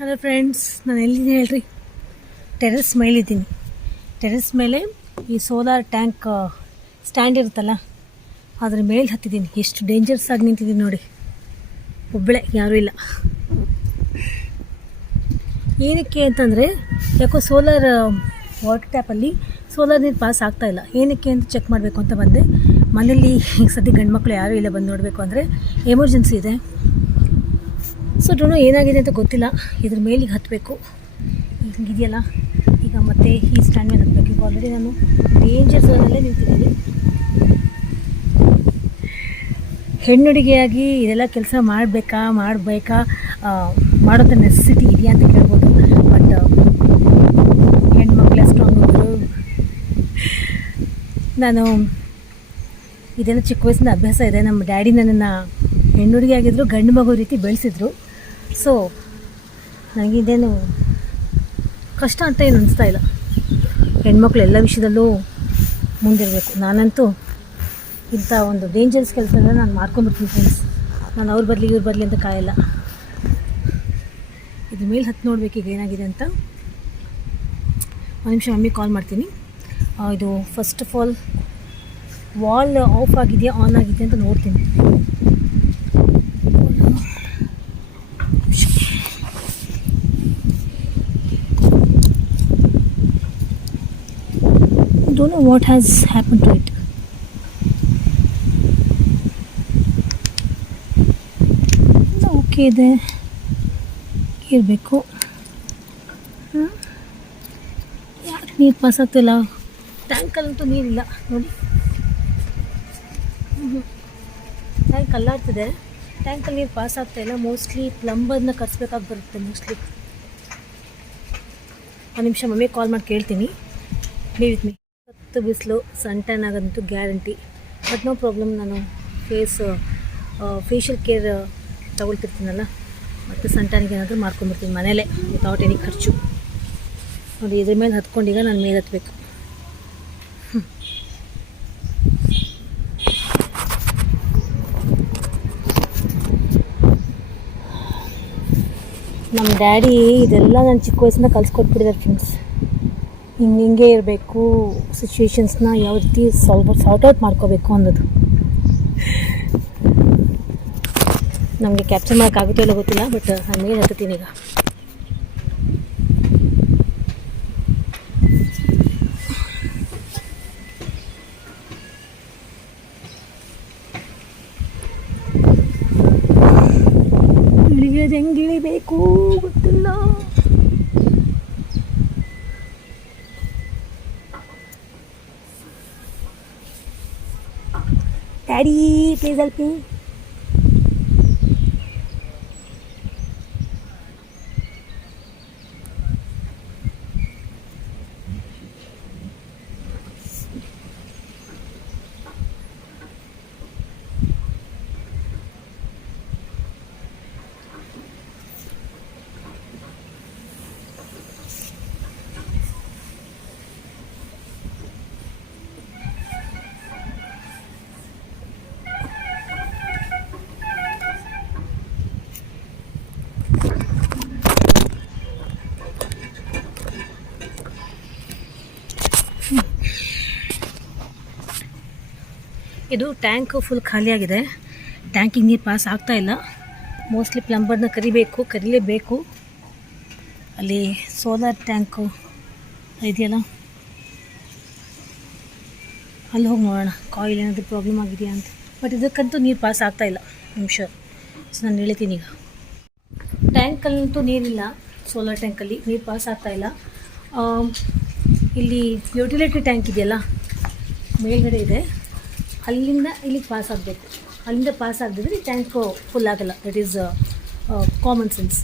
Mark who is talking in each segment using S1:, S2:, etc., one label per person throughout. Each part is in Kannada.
S1: ಹಲೋ ಫ್ರೆಂಡ್ಸ್ ನಾನು ಎಲ್ಲಿದ್ದೀನಿ ಹೇಳ್ರಿ? ಟೆರೆಸ್ ಮೇಲಿದ್ದೀನಿ ಟೆರೆಸ್ ಮೇಲೆ ಈ ಸೋಲಾರ್ ಟ್ಯಾಂಕ್ ಸ್ಟ್ಯಾಂಡ್ ಇರುತ್ತಲ್ಲ, ಅದ್ರ ಮೇಲೆ ಹತ್ತಿದ್ದೀನಿ. ಎಷ್ಟು ಡೇಂಜರ್ಸ್ ಆಗಿ ನಿಂತಿದ್ದೀನಿ ನೋಡಿ. ಒಬ್ಬಳೆ ಯಾರೂ ಇಲ್ಲ. ಏನಕ್ಕೆ ಅಂತಂದರೆ, ಯಾಕೋ ಸೋಲಾರ್ ವಾಟರ್ ಟ್ಯಾಪಲ್ಲಿ ಸೋಲಾರ್ ನೀರು ಪಾಸ್ ಆಗ್ತಾ ಇಲ್ಲ. ಏನಕ್ಕೆ ಅಂತ ಚೆಕ್ ಮಾಡಬೇಕು ಅಂತ ಬಂದೆ. ಮನೇಲಿ ಸದ್ಯ ಗಂಡು ಮಕ್ಕಳು ಯಾರೂ ಇಲ್ಲ ಬಂದು ನೋಡಬೇಕು ಅಂದರೆ ಎಮರ್ಜೆನ್ಸಿ ಇದೆ. ಸೊ ಡ್ರೋನು ಏನಾಗಿದೆ ಅಂತ ಗೊತ್ತಿಲ್ಲ. ಇದ್ರ ಮೇಲಿಗೆ ಹತ್ತಬೇಕು ಹಿಂಗಿದೆಯಲ್ಲ? ಈಗ ಮತ್ತೆ ಈ ಸ್ಟ್ಯಾಂಡ್ ಮೇಲೆ ಹತ್ತಬೇಕು ಈಗ ಆಲ್ರೆಡಿ ನಾನು ಡೇಂಜರ್ ಝೋನಲ್ಲೇ ನಿಂತಿದ್ದೀನಿ. ಹೆಣ್ಣುಡುಗೆಯಾಗಿ ಇದೆಲ್ಲ ಕೆಲಸ ಮಾಡಬೇಕಾ ಮಾಡಬೇಕಾ? ಮಾಡೋದ ನೆಸೆಸಿಟಿ ಇದೆಯಾ ಅಂತ ಕೇಳ್ಬೋದು. ಬಟ್ ಹೆಣ್ಮಕ್ಳು ಸ್ಟ್ರಾಂಗ್ ಇದ್ದರು ನಾನು ಇದೆಲ್ಲ ಚಿಕ್ಕ ವಯಸ್ಸಿನ ಅಭ್ಯಾಸ ಇದೆ. ನಮ್ಮ ಡ್ಯಾಡಿ ನನ್ನನ್ನು ಹೆಣ್ಣುಡುಗೆ ಆಗಿದ್ದರು ಗಂಡು ಮಗು ರೀತಿ ಬೆಳೆಸಿದ್ರು. ಸೊ, ನನಗಿದೇನು ಕಷ್ಟ ಅಂತ ಏನು ಅನಿಸ್ತಾ ಇಲ್ಲ. ಹೆಣ್ಮಕ್ಳು ಎಲ್ಲ ವಿಷಯದಲ್ಲೂ ಮುಂದಿರಬೇಕು. ನಾನಂತೂ ಇಂಥ ಒಂದು ಡೇಂಜರಸ್ ಕೆಲಸನ ನಾನು ಮಾಡ್ಕೊಂಡ್ಬಿಡ್ತೀನಿ ಫ್ರೆಂಡ್ಸ್ ನಾನು ಅವ್ರು ಬರಲಿ ಇವ್ರು ಬರಲಿ ಅಂತ ಕಾಯಲ್ಲ. ಇದ್ರ ಮೇಲೆ ಹತ್ತು ನೋಡ್ಬೇಕು ಈಗ ಏನಾಗಿದೆ ಅಂತ. ಒಂದು ನಿಮಿಷ ಮಮ್ಮಿಗೆ ಕಾಲ್ ಮಾಡ್ತೀನಿ. ಇದು first of all valve off ಆಗಿದೆಯಾ ಆನ್ ಆಗಿದೆಯಾ ಅಂತ ನೋಡ್ತೀನಿ. What has happened to it. Okay ಇದೆ ಇರಬೇಕು. ಯಾಕೆ ನೀರು ಪಾಸ್ ಆಗ್ತಿಲ್ಲ? ಟ್ಯಾಂಕಲ್ಲಂತೂ ನೀರಿಲ್ಲ, ನೋಡಿ. ಟ್ಯಾಂಕ್ ಅಲ್ಲಾಡ್ತಿದೆ ಟ್ಯಾಂಕಲ್ಲಿ ನೀರು ಪಾಸ್ ಆಗ್ತಾ ಇಲ್ಲ. ಮೋಸ್ಟ್ಲಿ ಪ್ಲಂಬರ್ನ ಕರೆಸ್ಬೇಕಾಗಿ ಬರುತ್ತೆ ಮೋಸ್ಟ್ಲಿ ಒಂದು ನಿಮಿಷ ಮಮ್ಮಿ ಕಾಲ್ ಮಾಡಿ ಕೇಳ್ತೀನಿ. ವಿತ್ ಮೀ ಹತ್ತು ಬಿಸಿಲು ಸನ್ ಟ್ಯಾನ್ ಆಗೋದಂತೂ ಗ್ಯಾರಂಟಿ. ಬಟ್ ನೋ ಪ್ರಾಬ್ಲಮ್ ನಾನು ಫೇಸ್ ಫೇಶಿಯಲ್ ಕೇರ್ ತಗೊಳ್ತಿರ್ತೀನಲ್ಲ, ಮತ್ತು ಸನ್ ಟ್ಯಾನಿಗೆ ಏನಾದರೂ ಮಾಡ್ಕೊಂಡ್ಬಿಡ್ತೀನಿ ಮನೆಯಲ್ಲೇ ವಿತೌಟ್ ಎನಿ ಖರ್ಚು. ನೋಡಿ, ಇದ್ರ ಮೇಲೆ ಹತ್ಕೊಂಡೀಗ ನಾನು ಮೇಲೆ ಹತ್ಬೇಕು ನಮ್ಮ ಡ್ಯಾಡಿ ಇದೆಲ್ಲ ನಾನು ಚಿಕ್ಕ ವಯಸ್ಸಿಂದ ಕಲಿಸ್ಕೊಟ್ಬಿಟ್ಟಿದ್ದಾರೆ ಫ್ರೆಂಡ್ಸ್ ಹಿಂಗೆ ಹಿಂಗೆ ಇರಬೇಕು ಸಿಚುವೇಶನ್ಸ್ನ ಯಾವ ರೀತಿ ಸಾಲ್ವ್ ಸಾರ್ಟ್ ಔಟ್ ಮಾಡ್ಕೋಬೇಕು ಅನ್ನೋದು. ನಮಗೆ ಕ್ಯಾಪ್ಚರ್ ಮಾಡೋಕ್ಕಾಗುತ್ತೋ ಇಲ್ಲೋ ಗೊತ್ತಿಲ್ಲ ಬಟ್ ಮೇಲೆ ಹತ್ತೀನಿ ಈಗ. ಇಳಿಯೋದು ಹೆಂಗೆ ಇಳಿಬೇಕು ಗೊತ್ತಿಲ್ಲ. ಡ್ಯಾಡಿ ಪ್ಲೀಸ್ ಹೆಲ್ಪ್ ಮೀ ಇದು ಟ್ಯಾಂಕ್ ಫುಲ್ ಖಾಲಿಯಾಗಿದೆ ಟ್ಯಾಂಕಿಗೆ ನೀರು ಪಾಸ್ ಆಗ್ತಾ ಇಲ್ಲ. ಮೋಸ್ಟ್ಲಿ ಪ್ಲಂಬರ್ನ ಕರಿಬೇಕು ಕರೀಲೇಬೇಕು. ಅಲ್ಲಿ ಸೋಲಾರ್ ಟ್ಯಾಂಕು ಇದೆಯಲ್ಲ? ಅಲ್ಲಿ ಹೋಗಿ ನೋಡೋಣ. ಕಾಯಿಲ್ ಏನಾದರೂ ಪ್ರಾಬ್ಲಮ್ ಆಗಿದೆಯಾ ಅಂತ. ಬಟ್ ಇದಕ್ಕಂತೂ ನೀರು ಪಾಸ್ ಆಗ್ತಾ ಇಲ್ಲ. ಶೋರ್ ಸೊ ನಾನು ಹೇಳ್ತೀನಿ ಈಗ. ಟ್ಯಾಂಕಲ್ಲಂತೂ ನೀರಿಲ್ಲ. ಸೋಲಾರ್ ಟ್ಯಾಂಕಲ್ಲಿ ನೀರು ಪಾಸ್ ಆಗ್ತಾ ಇಲ್ಲ. ಆಮ್, ಇಲ್ಲಿ ಯುಟಿಲಿಟಿ ಟ್ಯಾಂಕ್ ಇದೆಯಲ್ಲ? ಮೇಲ್ಗಡೆ ಇದೆ. ಅಲ್ಲಿಂದ ಇಲ್ಲಿಗೆ ಪಾಸ್ ಆಗಬೇಕು. ಅಲ್ಲಿಂದ ಪಾಸ್ ಆಗದಿದ್ರೆ ಈ ಟ್ಯಾಂಕ್ ಫುಲ್ ಆಗಲ್ಲ. That is common sense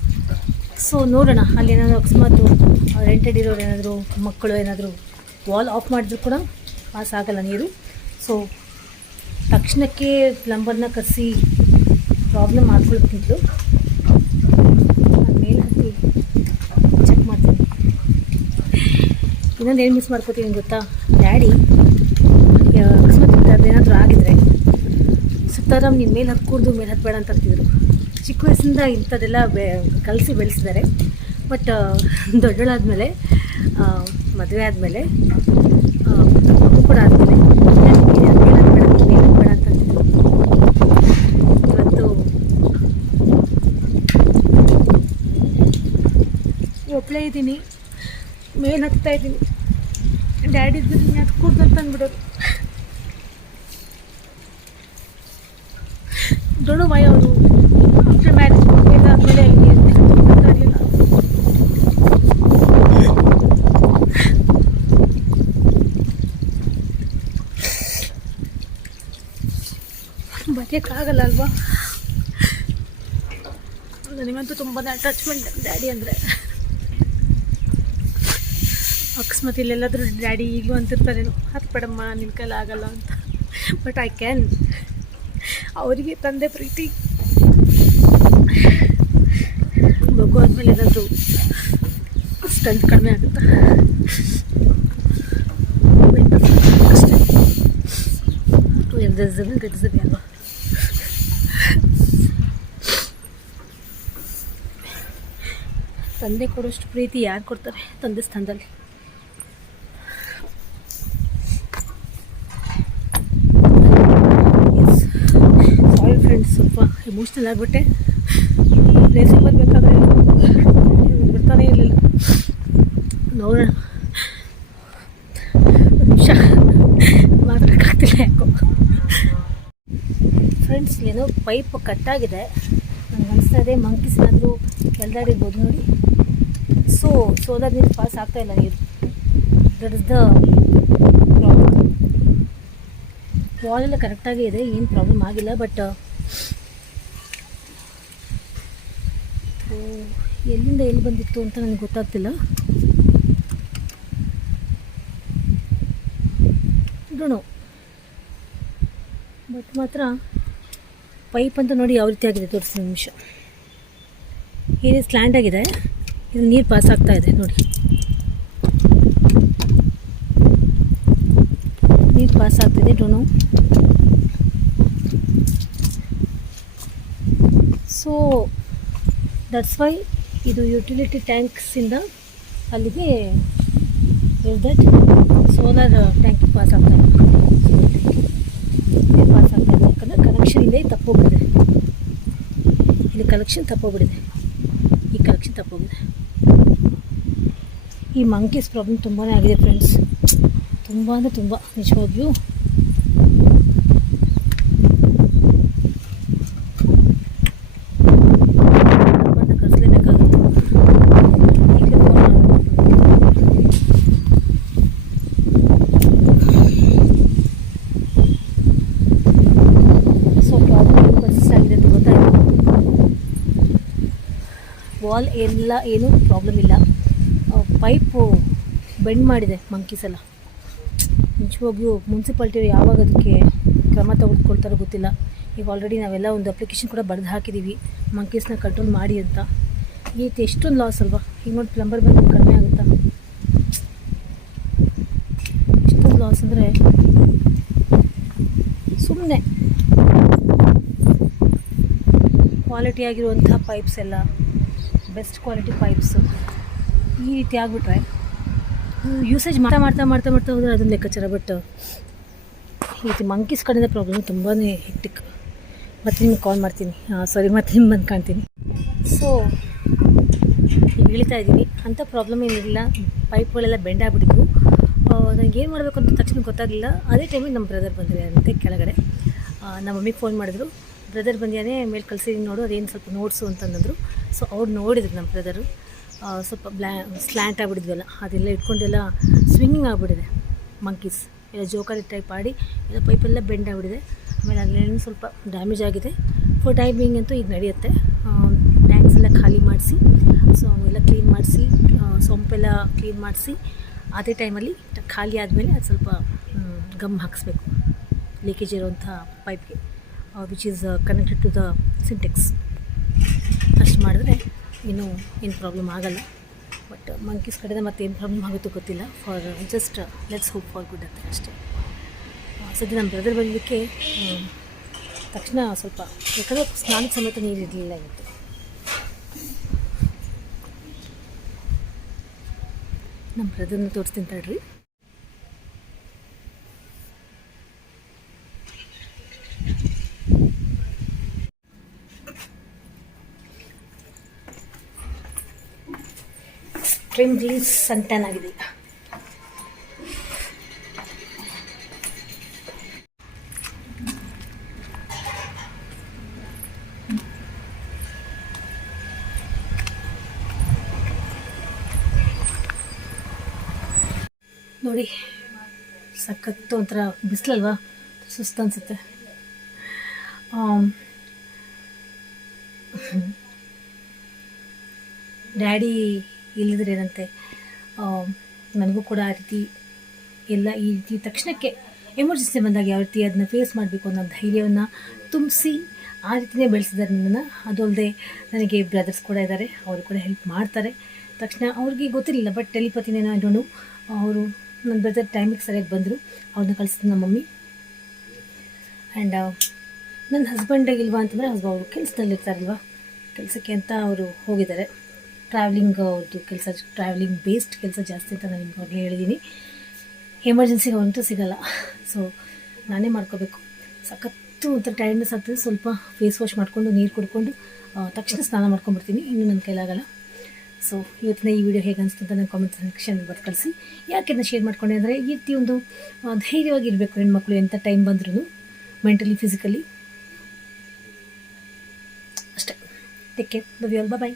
S1: so ನೋಡೋಣ. ಅಲ್ಲಿ ಏನಾದರೂ ಅಕಸ್ಮಾತು ರೆಂಟೆಡ್ ಇರೋರು ಏನಾದರೂ, ಮಕ್ಕಳು ಏನಾದರೂ ವಾಲ್ ಆಫ್ ಮಾಡಿದ್ರು ಕೂಡ ಪಾಸ್ ಆಗಲ್ಲ ನೀರು. ಸೊ ತಕ್ಷಣಕ್ಕೆ ಪ್ಲಂಬರ್ನ ಕರೆಸಿ ಪ್ರಾಬ್ಲಮ್ ಮಾಡ್ಕೊಳ್ಬೇಕಿತ್ತು ನಾನು ಮೇಲೆ ಹತ್ತಿ ಚೆಕ್ ಮಾಡ್ತೀನಿ. ಇನ್ನೊಂದು ಏನು ಮಿಸ್ ಮಾಡ್ಕೋತೀನಿ ಗೊತ್ತಾ? ಡ್ಯಾಡಿ ಅದೇನಾದರೂ ಆಗಿದ್ರೆ ಸುತ್ತಾರಾಮ್ ನೀನು ಮೇಲೆ ಹತ್ಕೂಡ್ದು ಮೇಲೆ ಹತ್ಬೇಡ ಅಂತ ಅಂತಿದ್ರು. ಚಿಕ್ಕ ವಯಸ್ಸಿಂದ ಇಂಥದ್ದೆಲ್ಲ ಬೆ, ಕಲಸಿ ಬೆಳೆಸಿದ್ದಾರೆ. ಬಟ್ ದೊಡ್ಡಳಾದಮೇಲೆ ಮದುವೆ ಆದಮೇಲೆ ಮಗು ಕೂಡ ಆದಮೇಲೆ ಬೇಡ ಅಂತಂದಿದ್ರು ಇವತ್ತು ಇದ್ದೀನಿ, ಮೇಲೆ ಹತ್ತಾ ಇದ್ದೀನಿ. ಡ್ಯಾಡಿ ಇದ್ರೆ ಅದು ಕೂಡ್ದು ಅಂತ ಅಂದ್ಬಿಡೋರು ವೈ ಅವರು ಆಫ್ಟರ್ ಮ್ಯಾರೇಜ್ ಮದುವೆ ಆದಮೇಲೆ ಮಾತಾಡಲಿಲ್ಲ ಬರೆಯೋಕ್ಕಾಗಲ್ಲ ಅಲ್ವಾ? ನನಗಂತೂ ತುಂಬಾ ಅಟ್ಯಾಚ್ಮೆಂಟ್ ಡ್ಯಾಡಿ ಅಂದರೆ. ಅಕಸ್ಮಾತ್ ಇಲ್ಲೆಲ್ಲಾದರೂ ಡ್ಯಾಡಿ ಈಗಲೂ ಅಂತಿರ್ತಾರೇನು. ಹತ್ಬೇಡಮ್ಮ ನಿನ್ನ ಕೈಲಾಗಲ್ಲ ಅಂತ. ಬಟ್ ಐ ಕ್ಯಾನ್ ಅವರಿಗೆ ತಂದೆ ಪ್ರೀತಿ ಮಗು ಆದಮೇಲೆ ಏನಾದರೂ ಸ್ಟ್ರೆಂತ್ ಕಡಿಮೆ ಆಗುತ್ತಾ ಅಷ್ಟೇ ಎದ್ದಿಸಬೇಕು ಗೆದ್ದಿಸಬೇಕು ಅಲ್ವಾ ತಂದೆ ಕೊಡೋಷ್ಟು ಪ್ರೀತಿ ಯಾರು ಕೊಡ್ತಾರೆ ತಂದೆ ಸ್ಥಾನದಲ್ಲಿ ಸಾರಿ ಫ್ರೆಂಡ್ಸ್ ಸ್ವಲ್ಪ ಎಮೋಷ್ನಲ್ ಆಗಿಬಿಟ್ಟೆ. ಪ್ಲೇಸಿಗೆ ಬರಬೇಕಾದ್ರೆ ಬಿಡ್ತಾನೆ ಇರಲಿಲ್ಲ. ನೋಡೋಣ ನಿಮಿಷ. ಮಾತಾಡೋಕ್ಕಾಗ್ತಿಲ್ಲ ಯಾಕೋ. ಫ್ರೆಂಡ್ಸ್ ಏನೋ ಪೈಪ್ ಕಟ್ಟಾಗಿದೆ. ನನಗೆ ಅನಿಸ್ತಾ ಇದೆ ಮಂಕೀಸ್ ಏನಾದರೂ ಕೆಳದಾಡಿರ್ಬೋದು ನೋಡಿ. ಸೊ ಸೋಲಾರ್ ನೀರು ಪಾಸ್ ಆಗ್ತಾ ಇಲ್ಲ ನೀರು. That is the problem valve ಎಲ್ಲ ಕರೆಕ್ಟಾಗಿ ಇದೆ, ಏನು ಪ್ರಾಬ್ಲಮ್ ಆಗಿಲ್ಲ ಬಟ್ ಎಲ್ಲಿಂದ ಎಲ್ಲಿ ಬಂದಿತ್ತು ಅಂತ ನನಗೆ ಗೊತ್ತಾಗ್ತಿಲ್ಲ. ಡೋಣು ಬಟ್ ಮಾತ್ರ ಪೈಪ್ ಅಂತ ನೋಡಿ ಯಾವ ರೀತಿ ಆಗಿದೆ ತೋರಿಸಿ ನಿಮಿಷ. ಏನೇ ಸ್ಲ್ಯಾಂಡ್ ಆಗಿದೆ. ಇದು ನೀರು ಪಾಸ್ ಆಗ್ತಾ ಇದೆ, ನೋಡಿ. ನೀರು ಪಾಸ್ ಆಗ್ತಿದೆ ಡೋನು ಸೊ ದಟ್ಸ್ ವೈ ಇದು ಯುಟಿಲಿಟಿ ಟ್ಯಾಂಕ್ಸಿಂದ ಅಲ್ಲಿಗೆ ದಟ್ ಸೋಲಾರ್ ಟ್ಯಾಂಕ್ ಪಾಸ್ ಆಗ್ತಾ ಇದೆ. ಪಾಸ್ ಆಗ್ತಾ ಇದೆ. ಯಾಕಂದರೆ ಕನೆಕ್ಷನ್ ಇಲ್ಲೇ ತಪ್ಪೋಗಿದೆ ಇಲ್ಲಿ ಕಲೆಕ್ಷನ್ ತಪ್ಪೋಗ್ಬಿಟ್ಟಿದೆ. ಈ ಕಲೆಕ್ಷನ್ ತಪ್ಪೋಗಿದೆ ಈ ಮಂಕೀಸ್ ಪ್ರಾಬ್ಲಮ್ ತುಂಬಾ ಆಗಿದೆ ಫ್ರೆಂಡ್ಸ್ ತುಂಬ ಅಂದರೆ ತುಂಬ, ನಿಜವಾಗ್ಲೂ ಹಬ್ಬನ ಕರೆಸಲೇಬೇಕಾಗಿತ್ತು ಈಗಲೇ ಫೋನ್ ಮಾಡ್ಬಿಟ್ಟು ಸೊ ಪ್ರಾಬ್ಲಮ್ ಪರ್ಸಿಸ್ಟ್ ಆಗಿದೆ ಅಂತ ಗೊತ್ತಾಯಿತು ವಾಲ್ ಎಲ್ಲ ಏನೂ ಪ್ರಾಬ್ಲಮ್ ಇಲ್ಲ. ಪೈಪು ಬೆಂಡ್ ಮಾಡಿದೆ ಮಂಕೀಸ್ ಎಲ್ಲ. ನಿಜವಾಗ್ಲೂ ಮುನ್ಸಿಪಾಲ್ಟಿಯವರು ಯಾವಾಗ ಅದಕ್ಕೆ ಕ್ರಮ ತೆಗೆದುಕೊಳ್ತಾರೋ ಗೊತ್ತಿಲ್ಲ. ಈಗ ಆಲ್ರೆಡಿ ನಾವೆಲ್ಲ ಒಂದು ಅಪ್ಲಿಕೇಶನ್ ಕೂಡ ಬರೆದು ಹಾಕಿದ್ದೀವಿ ಮಂಕೀಸ್ನ ಕಂಟ್ರೋಲ್ ಮಾಡಿ ಅಂತ. ಈ ಎಷ್ಟೊಂದು ಲಾಸ್ ಅಲ್ವಾ? ಈಗ ನೋಡಿ ಪ್ಲಂಬರ್ ಬಂದು ಕಡಿಮೆ ಆಗುತ್ತಾ? ಎಷ್ಟೊಂದು ಲಾಸ್ ಅಂದರೆ ಸುಮ್ಮನೆ ಕ್ವಾಲಿಟಿ ಆಗಿರುವಂಥ ಪೈಪ್ಸ್ ಎಲ್ಲ. ಬೆಸ್ಟ್ ಕ್ವಾಲಿಟಿ ಪೈಪ್ಸು ಈ ರೀತಿ ಆಗಿಬಿಟ್ರೆ ಯೂಸೇಜ್ ಮಾಡ್ತಾ ಮಾಡ್ತಾ ಮಾಡ್ತಾ ಮಾಡ್ತಾ ಹೋದರೆ ಅದೊಂದು ಲೆಕ್ಕಾಚಾರ ಬಟ್ ಈ ರೀತಿ ಮಂಕೀಸ್ ಕಡೆಯಿಂದ ಪ್ರಾಬ್ಲಮ್ ತುಂಬಾ ಹೆಕ್ಟಿಕ್ ಮತ್ತು ನಿಮ್ಗೆ ಕಾಲ್ ಮಾಡ್ತೀನಿ. ಸಾರಿ ಮತ್ತು ನಿಮ್ಮ ಬಂದು ಕಾಣ್ತೀನಿ. ಸೊ ಈಗ ಇಳಿತಾ ಇದ್ದೀನಿ ಅಂಥ ಪ್ರಾಬ್ಲಮ್ ಏನಿಲ್ಲ. ಪೈಪ್ಗಳೆಲ್ಲ ಬೆಂಡ್ ನನಗೆ ಏನು ಮಾಡಬೇಕು ಅಂತ ತಕ್ಷಣ ಗೊತ್ತಾಗಲಿಲ್ಲ. ಅದೇ ಟೈಮಿಗೆ ನಮ್ಮ ಬ್ರದರ್ ಬಂದಿದ್ದಾರಂತೆ ಕೆಳಗಡೆ. ನಮ್ಮ ಮಮ್ಮಿಗೆ ಫೋನ್ ಮಾಡಿದ್ರು. ಬ್ರದರ್ ಬಂದಿಯಾನೆ, ಮೇಲೆ ಕಳಿಸಿದ್ದೀನಿ ನೋಡು, ಅದೇನು ಸ್ವಲ್ಪ ನೋಟ್ಸು ಅಂತಂದ್ರು. ಸೊ ಅವ್ರು ನೋಡಿದ್ರು ನಮ್ಮ ಬ್ರದರು ಸ್ವಲ್ಪ ಬ್ಲ್ಯಾ ಸ್ಲ್ಯಾಂಟ್ ಆಗಿಬಿಡಿದ್ವಲ್ಲ ಅದೆಲ್ಲ ಇಟ್ಕೊಂಡೆಲ್ಲ ಸ್ವಿಂಗಿಂಗ್ ಆಗಿಬಿಟ್ಟಿದೆ. ಮಂಕೀಸ್ ಎಲ್ಲ ಜೋಕಾಲಿ ಟೈಪ್ ಆಡಿ, ಎಲ್ಲ ಪೈಪೆಲ್ಲ ಬೆಂಡ್ ಆಗಿಬಿಟ್ಟಿದೆ. ಆಮೇಲೆ ಅಲ್ಲೇನು ಸ್ವಲ್ಪ ಡ್ಯಾಮೇಜ್ ಆಗಿದೆ. ಫೋರ್ ಟೈಮಿಂಗ್ ಅಂತೂ ಈಗ ನಡೆಯುತ್ತೆ. ಟ್ಯಾಂಕ್ಸ್ ಎಲ್ಲ ಖಾಲಿ ಮಾಡಿಸಿ ಸೊ ಎಲ್ಲ ಕ್ಲೀನ್ ಮಾಡಿಸಿ ಸೊಂಪೆಲ್ಲ ಕ್ಲೀನ್ ಮಾಡಿಸಿ, ಅದೇ ಟೈಮಲ್ಲಿ ಖಾಲಿ ಆದಮೇಲೆ ಅದು ಸ್ವಲ್ಪ ಗಮ್ ಹಾಕಿಸ್ಬೇಕು. ಲೀಕೇಜ್ ಇರುವಂಥ ಪೈಪ್ಗೆ which is connected to the Sintex ಅಷ್ಟು ಮಾಡಿದ್ರೆ ಇನ್ನೂ ಏನು ಪ್ರಾಬ್ಲಮ್ ಆಗಲ್ಲ. ಬಟ್ ಮಂಕೀಸ್ ಮತ್ತೆ ಏನು ಪ್ರಾಬ್ಲಮ್ ಆಗುತ್ತೋ ಗೊತ್ತಿಲ್ಲ. For just let's hope for good ಅಂತ ಅಷ್ಟೇ. ಸದ್ಯ ನಮ್ಮ ಬ್ರದರ್ ಬರಲಿಕ್ಕೆ ತಕ್ಷಣ ಸ್ವಲ್ಪ ಯಾಕಂದರೆ ಸ್ನಾನಕ್ಕೆ ಸಮೇತ ನೀರು ಇರಲಿಲ್ಲ ಇವತ್ತು. ನಮ್ಮ ಬ್ರದರ್ನ ತೋರಿಸ್ತೀನಿ ತಡ್ರಿ. ಟ್ರಿಮ್ ಜೀನ್ಸ್ ಸಂಟನ್ ಆಗಿದೆ ನೋಡಿ ಸಖತ್ತು ಒಂಥರ ಬಿಸಿಲಲ್ವಾ? ಸುಸ್ತು ಅನಿಸುತ್ತೆ. ಡ್ಯಾಡಿ ಇಲ್ಲದ್ರೇನಂತೆ ನನಗೂ ಕೂಡ ಆ ರೀತಿ ಎಲ್ಲ ಈ ರೀತಿ ತಕ್ಷಣಕ್ಕೆ ಎಮರ್ಜೆನ್ಸಿ ಬಂದಾಗ ಯಾವ ರೀತಿ ಅದನ್ನ ಫೇಸ್ ಮಾಡಬೇಕು ಅನ್ನೋ ಧೈರ್ಯವನ್ನು ತುಂಬಿಸಿ ಆ ರೀತಿಯೇ ಬೆಳೆಸಿದ್ದಾರೆ ನನ್ನನ್ನು. ಅದು ಅಲ್ಲದೆ ನನಗೆ ಬ್ರದರ್ಸ್ ಕೂಡ ಇದ್ದಾರೆ, ಅವರು ಕೂಡ ಹೆಲ್ಪ್ ಮಾಡ್ತಾರೆ. ತಕ್ಷಣ ಅವ್ರಿಗೆ ಗೊತ್ತಿರಲಿಲ್ಲ ಬಟ್ ಟೆಲಿಪತಿನೇನೋ ನೋ ಅವರು ನನ್ನ ಬ್ರದರ್ ಟೈಮಿಗೆ ಸರಿಯಾಗಿ ಬಂದರು, ಅವ್ರನ್ನ ಕಳಿಸಿದ್ರು ನಮ್ಮ ಮಮ್ಮಿ. ಆ್ಯಂಡ್ ನನ್ನ ಹಸ್ಬೆಂಡಾಗಿಲ್ವಾ ಅಂತಂದರೆ ಹಸ್ಬ ಅವರು ಕೆಲಸದಲ್ಲಿರ್ತಾರಲ್ವ, ಕೆಲಸಕ್ಕೆ ಅಂತ ಅವರು ಹೋಗಿದ್ದಾರೆ. ಟ್ರಾವೆಲಿಂಗ್ ಅವ್ರದ್ದು ಕೆಲಸ ಟ್ರಾವೆಲಿಂಗ್ ಬೇಸ್ಡ್ ಕೆಲಸ ಜಾಸ್ತಿ ಅಂತ ನಾನು ನಿಮ್ಗೆ ಮೊದಲೇ ಹೇಳಿದ್ದೀನಿ ಎಮರ್ಜೆನ್ಸಿಗೆ ಅವಂತೂ ಸಿಗಲ್ಲ. ಸೊ ನಾನೇ ಮಾಡ್ಕೋಬೇಕು. ಸಖತ್ತು ಒಂಥರ ಟೈರ್ಡ್ನೆಸ್ ಆಗ್ತದೆ. ಸ್ವಲ್ಪ ಫೇಸ್ ವಾಶ್ ಮಾಡಿಕೊಂಡು, ನೀರು ಕುಡ್ಕೊಂಡು ತಕ್ಷಣ ಸ್ನಾನ ಮಾಡ್ಕೊಂಡ್ಬಿಡ್ತೀನಿ. ಇನ್ನೂ ನನ್ನ ಕೈಲಾಗಲ್ಲ ಸೊ ಇವತ್ತಿನ ಈ ವಿಡಿಯೋ ಹೇಗೆ ಅನಿಸ್ತು ಅಂತ ನನ್ನ ಕಾಮೆಂಟ್ ಸೆಕ್ಷನ್ ಬರ್ಕಳಿಸಿ ಯಾಕೆ ನಾನು ಶೇರ್ ಮಾಡ್ಕೊಂಡೆ ಅಂದರೆ ಈ ರೀತಿ ಒಂದು ಧೈರ್ಯವಾಗಿರಬೇಕು ಹೆಣ್ಮಕ್ಳು ಎಂಥ ಟೈಮ್ ಬಂದ್ರೂ ಮೆಂಟಲಿ ಫಿಸಿಕಲಿ ಅಷ್ಟೇ. Take care love you all bye